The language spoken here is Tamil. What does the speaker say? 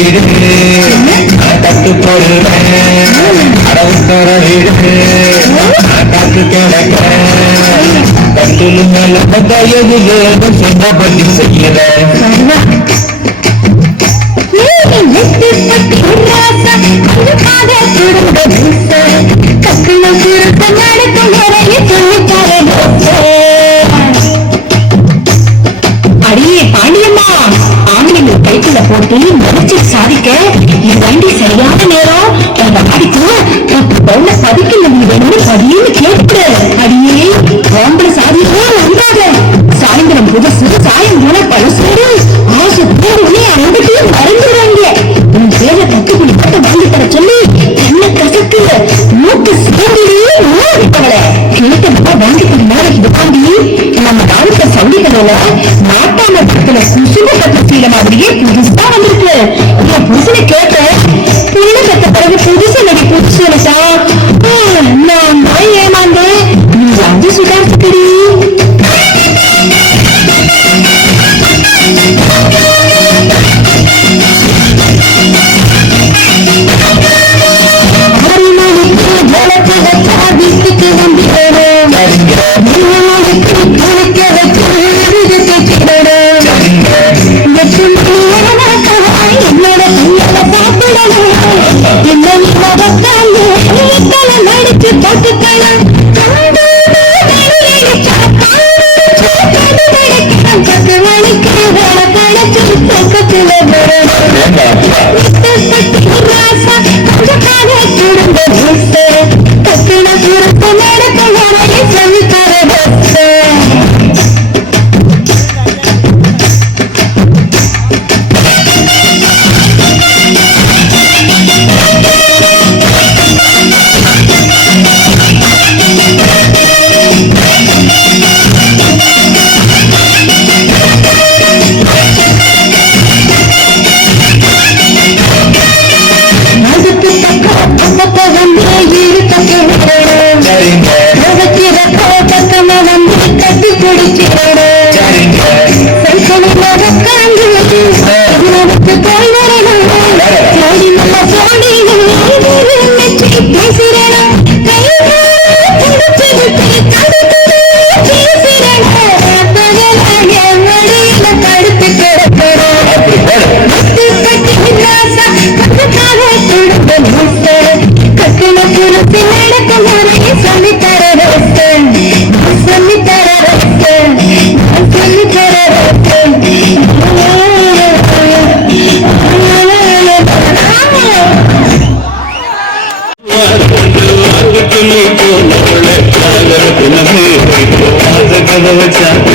இருக்கு கட்டு போடுவேன் அடவுத்தர இருக்கு காத்து கிடக்க. கட்டில் மேல தயவு அந்த பாத கொடுத்த ட்ரெஸ்ஸு கட்டில சிரிப்பு நடக்கும் சொல்லி புதுசு சாயம் போன ஆசை பூர்வமே அங்கிட்டையும் மறந்துடுறாங்க உன் பேரை கட்டுக்குடி போட்டு வாங்கி தர சொல்லி கண்ணை கசக்கு? மூக்கு சேர்ந்துடே ஓடிட்டவளை கேட்டப்ப வாங்கி தர நாளைக்கு வாங்கி நம்ம வாழ்க்கை சவுடி நாட்டாம பக்கத்துல குசும கட்ட சீல மாதிரியே புதுசா வந்திருக்கு. என் புருஷனை கேட்டேன் புள்ள கத்த பிறகு புதுசு நடி புதுசு எனக்கா ಜಗದ ಚಾಪಿ